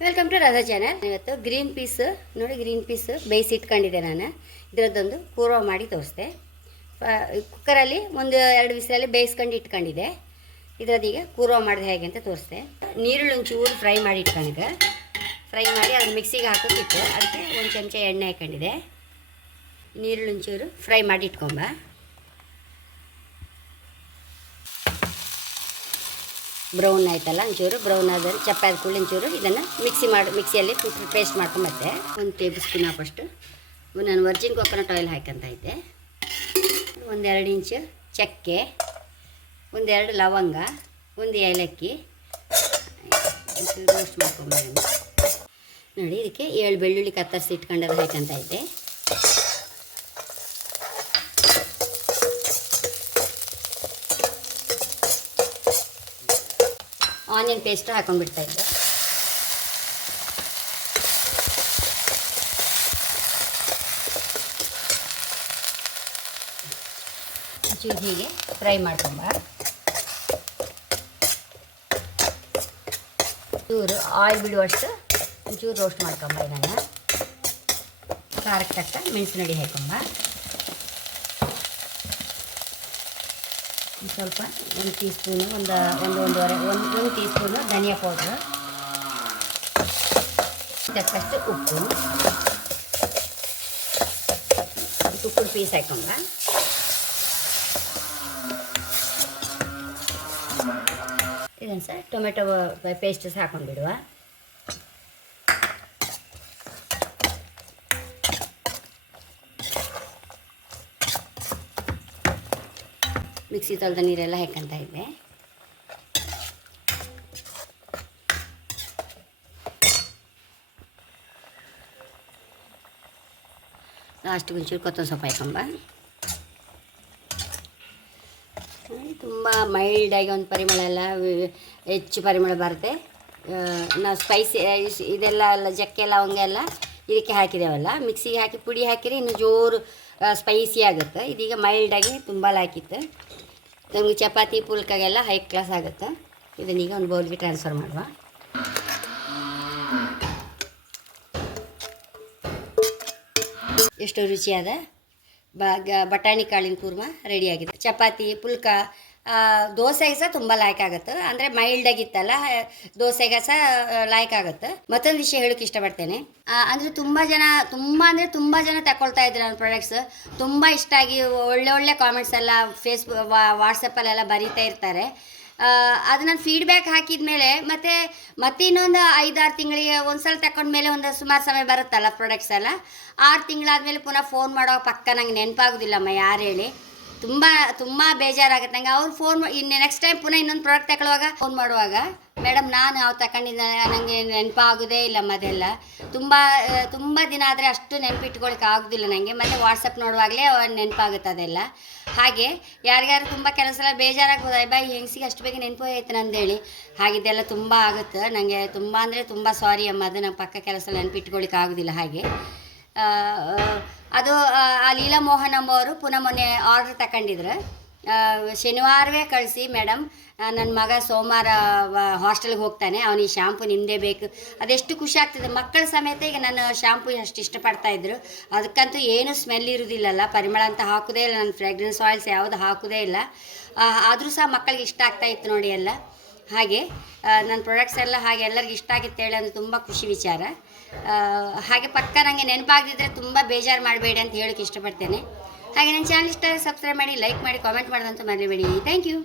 Welcome to Radha channel. ಇವತ್ತು green peas ನೋಡಿ, green peas ಬೇಯಿಸಿ ಇಟ್ಕೊಂಡಿದ್ದೆ ನಾನು. ಇದರದ್ದೊಂದು ಪೂರ್ವ ಮಾಡಿ ತೋರಿಸ್ದೆ. ಕುಕ್ಕರಲ್ಲಿ ಒಂದು 2 ವಿಸಿಲಲ್ಲಿ ಬೇಯಿಸ್ಕೊಂಡು ಇಟ್ಕೊಂಡಿದ್ದೆ. ಇದರದೀಗ ಪೂರ್ವ ಮಾಡಿದೆ ಹೇಗೆ ಅಂತ ತೋರಿಸ್ದೆ. ನೀರುಳ್ಳಿ ಒಂಚೂರು ಫ್ರೈ ಮಾಡಿ ಇಟ್ಕೊಂಡಿದ್ದೆ. ಫ್ರೈ ಮಾಡಿ ಅದನ್ನು ಮಿಕ್ಸಿಗೆ ಹಾಕೋಕ್ಕಿಟ್ಟು ಅದಕ್ಕೆ 1 ಚಮಚ ಎಣ್ಣೆ ಹಾಕೊಂಡಿದ್ದೆ. ನೀರುಳ್ಳಿ ಒಂಚೂರು ಫ್ರೈ ಮಾಡಿ ಇಟ್ಕೊಂಬ. ಬ್ರೌನ್ ಆಯ್ತಲ್ಲ, ಒಂಚೂರು ಬ್ರೌನ್ ಆದರೆ ಚಪ್ಪಾದ ಕೂಡಲೇ ಒಂಚೂರು ಇದನ್ನು ಮಿಕ್ಸಿಯಲ್ಲಿ ಪೇಸ್ಟ್ ಮಾಡ್ಕೊಂಬತ್ತೆ. 1 ಟೇಬಲ್ ಸ್ಪೂನ್ ಹಾಕೋಷ್ಟು ನಾನು ವರ್ಜಿನ್ ಕೊಕೊನಟ್ ಆಯಿಲ್ ಹಾಕಂತ ಇದ್ದೆ. 1-2 ಇಂಚು ಚಕ್ಕೆ, 1-2 ಲವಂಗ, 1 ಏಲಕ್ಕಿ ರೋಸ್ಟ್ ಮಾಡ್ಕೊಂಬರೋಣ. ನೋಡಿ, ಇದಕ್ಕೆ 7 ಬೆಳ್ಳುಳ್ಳಿ ಕತ್ತರಿಸಿ ಇಟ್ಕೊಂಡದ್ದು ಹಾಕಂತ ಇದ್ದೆ. ಆನಿಯನ್ ಪೇಸ್ಟ್ ಹಾಕೊಂಡ್ಬಿಡ್ತಾ ಇದ್ದೆ. ಒಂಚೂರು ಹೀಗೆ ಫ್ರೈ ಮಾಡ್ಕೊಂಬ. ಚೂರು ಆಯಿಲ್ ಬಿಡುವಷ್ಟು ಒಂಚೂರು ರೋಸ್ಟ್ ಮಾಡ್ಕೊಂಬ. ಇದನ್ನು ಖಾರಕ್ಕೆ ತಕ್ಕ ಮೆಣಸಿನ ಹುಡಿ ಹಾಕೊಂಬ. ಸ್ವಲ್ಪ 1 ಟೀ ಸ್ಪೂನು, ಒಂದು ಟೀ ಸ್ಪೂನು ಧನಿಯಾ ಪೌಡ್ರು, ತಕ್ಕಷ್ಟು ಉಪ್ಪು ಪೀಸ್ ಹಾಕೊಂಡ. ಇದನ್ನು ಸಹ ಟೊಮೆಟೊ ಪೇಸ್ಟ್ ಸಹ ಹಾಕೊಂಡ್ಬಿಡುವ. ಮಿಕ್ಸಿ ತೊಳೆದ ನೀರೆಲ್ಲ ಹಾಕಂತ ಇದ್ದೆ. ಲಾಸ್ಟ್ ಒಂಚೂರು ಕೊತ್ತಂಬರಿ ಸೊಪ್ಪು ಹಾಕೊಂಬ. ತುಂಬ ಮೈಲ್ಡಾಗಿ ಒಂದು ಪರಿಮಳ ಎಲ್ಲ ಹೆಚ್ಚು ಪರಿಮಳ ಬರುತ್ತೆ. ನಾವು ಸ್ಪೈಸಿ ಇದೆಲ್ಲ ಜಕ್ಕೆ ಲವಂಗ ಎಲ್ಲ ಇದಕ್ಕೆ ಹಾಕಿದ್ದೇವಲ್ಲ, ಮಿಕ್ಸಿಗೆ ಹಾಕಿ ಪುಡಿ ಹಾಕಿದ್ರೆ ಇನ್ನು ಜೋರು ಸ್ಪೈಸಿ ಆಗುತ್ತೆ. ಇದೀಗ ಮೈಲ್ಡಾಗಿ ತುಂಬ ಹಾಕಿತ್ತು. ನಮಗೆ ಚಪಾತಿ ಪುಲ್ಕಾಗೆಲ್ಲ ಹೈ ಕ್ಲಾಸ್ ಆಗುತ್ತೆ. ಇದನ್ನೀಗ ಒಂದು ಬೌಲ್ಗೆ ಟ್ರಾನ್ಸ್ಫರ್ ಮಾಡುವ. ಎಷ್ಟು ರುಚಿಯಾದ ಬಟಾಣಿ ಕಾಳಿನ ಕೂರ್ಮ ರೆಡಿಯಾಗಿದೆ. ಚಪಾತಿ ಪುಲ್ಕ ದೋಸೆಗೆ ಸಹ ತುಂಬ ಲಾಯ್ಕ್ ಆಗುತ್ತೆ. ಅಂದರೆ ಮೈಲ್ಡಾಗಿತ್ತಲ್ಲ, ದೋಸೆಗೆ ಸಹ ಲಾಯ್ಕ್ ಆಗುತ್ತೆ. ಮತ್ತೊಂದು ವಿಷಯ ಹೇಳೋಕ್ಕೆ ಇಷ್ಟಪಡ್ತೇನೆ. ಅಂದರೆ ತುಂಬ ಜನ ತಗೊಳ್ತಾ ಇದ್ರು ನನ್ನ ಪ್ರಾಡಕ್ಟ್ಸ್. ತುಂಬ ಇಷ್ಟ ಆಗಿ ಒಳ್ಳೆ ಕಾಮೆಂಟ್ಸ್ ಎಲ್ಲ ಫೇಸ್ಬುಕ್ ವಾಟ್ಸಪ್ಪಲ್ಲೆಲ್ಲ ಬರೀತಾ ಇರ್ತಾರೆ. ಅದು ನಾನು ಫೀಡ್ಬ್ಯಾಕ್ ಹಾಕಿದ ಮೇಲೆ ಮತ್ತೆ ಇನ್ನೊಂದು 5-6 ತಿಂಗಳಿಗೆ ಒಂದ್ಸಲ ತಗೊಂಡ್ಮೇಲೆ ಒಂದು ಸುಮಾರು ಸಮಯ ಬರುತ್ತಲ್ಲ ಪ್ರಾಡಕ್ಟ್ಸ್ ಎಲ್ಲ. 6 ತಿಂಗಳಾದಮೇಲೆ ಪುನಃ ಫೋನ್ ಮಾಡೋ ಪಕ್ಕ ನಂಗೆ ನೆನಪಾಗೋದಿಲ್ಲಮ್ಮ ಯಾರು ಹೇಳಿ. ತುಂಬ ಬೇಜಾರಾಗುತ್ತೆ ನಂಗೆ. ಅವ್ರು ಫೋನ್ ನೆಕ್ಸ್ಟ್ ಟೈಮ್ ಪುನಃ ಇನ್ನೊಂದು ಪ್ರಾಡಕ್ಟ್ ತಗೊಳ್ಳುವಾಗ ಫೋನ್ ಮಾಡುವಾಗ, ಮೇಡಮ್ ನಾನು ತಗೊಂಡಿದ್ದೆ ನನಗೆ ನೆನಪಾಗೋದೇ ಇಲ್ಲಮ್ಮ. ಅದೆಲ್ಲ ತುಂಬ ದಿನ ಆದರೆ ಅಷ್ಟು ನೆನಪಿಟ್ಕೊಳಕ್ಕೆ ಆಗೋದಿಲ್ಲ ನನಗೆ. ಮತ್ತು ವಾಟ್ಸಪ್ ನೋಡುವಾಗಲೇ ನೆನಪಾಗುತ್ತೆ ಅದೆಲ್ಲ. ಹಾಗೆ ಯಾರಿಗಾರು ತುಂಬ ಕೆಲಸ ಎಲ್ಲ ಬೇಜಾರಾಗ್ಬೋದು, ಬಾಯಿ ಹೆಂಗಸಿಗೆ ಅಷ್ಟು ಬೇಗ ನೆನಪು ಆಯ್ತು ನಂದೇಳಿ. ಹಾಗಿದ್ದೆಲ್ಲ ತುಂಬ ಆಗುತ್ತೆ ನನಗೆ. ತುಂಬ ಸಾರಿ ಅಮ್ಮ, ಅದು ನಮ್ಮ ಪಕ್ಕ ಕೆಲಸ ನೆನಪಿಟ್ಕೊಳಿಕ್ಕೆ ಆಗೋದಿಲ್ಲ. ಹಾಗೆ ಅದು ಆ ಲೀಲಾ ಮೋಹನ್ ಅವರು ಪುನಃ ಮೊನ್ನೆ ಆರ್ಡ್ರ್ ತಗೊಂಡಿದ್ರು. ಶನಿವಾರವೇ ಕಳಿಸಿ ಮೇಡಮ್, ನನ್ನ ಮಗ ಸೋಮವಾರ ಹಾಸ್ಟೆಲ್ಗೆ ಹೋಗ್ತಾನೆ, ಅವನಿಗೆ ಶಾಂಪು ನಿಮ್ಮದೇ ಬೇಕು. ಅದೆಷ್ಟು ಖುಷಿ ಆಗ್ತಿದೆ. ಮಕ್ಕಳ ಸಮೇತ ಈಗ ನನ್ನ ಶಾಂಪು ಅಷ್ಟು ಇಷ್ಟಪಡ್ತಾಯಿದ್ರು. ಅದಕ್ಕಂತೂ ಏನೂ ಸ್ಮೆಲ್ ಇರೋದಿಲ್ಲಲ್ಲ, ಪರಿಮಳ ಅಂತ ಹಾಕೋದೇ ಇಲ್ಲ, ನನ್ನ ಫ್ರೇಗ್ರೆನ್ಸ್ ಆಯಿಲ್ಸ್ ಯಾವುದು ಹಾಕೋದೇ ಇಲ್ಲ. ಆದರೂ ಸಹ ಮಕ್ಕಳಿಗೆ ಇಷ್ಟ ಆಗ್ತಾಯಿತ್ತು ನೋಡಿ ಎಲ್ಲ. ಹಾಗೆ ನನ್ನ ಪ್ರಾಡಕ್ಟ್ಸ್ ಎಲ್ಲ ಹಾಗೆ ಎಲ್ಲರಿಗೂ ಇಷ್ಟ ಆಗಿತ್ತು ಹೇಳಿ ಅದು ತುಂಬ ಖುಷಿ ವಿಚಾರ. ಹಾಗೆ ಪಕ್ಕ ನನಗೆ ನೆನಪಾಗದಿದ್ದರೆ ತುಂಬ ಬೇಜಾರು ಮಾಡಬೇಡಿ ಅಂತ ಹೇಳೋಕ್ಕೆ ಇಷ್ಟಪಡ್ತೇನೆ. ಹಾಗೆ ನನ್ನ ಚಾನಲ್ ಇಷ್ಟ ಸಬ್ಸ್ಕ್ರೈಬ್ ಮಾಡಿ, ಲೈಕ್ ಮಾಡಿ, ಕಾಮೆಂಟ್ ಮಾಡೋದಂತೂ ಮರಿಬೇಡಿ. Thank you.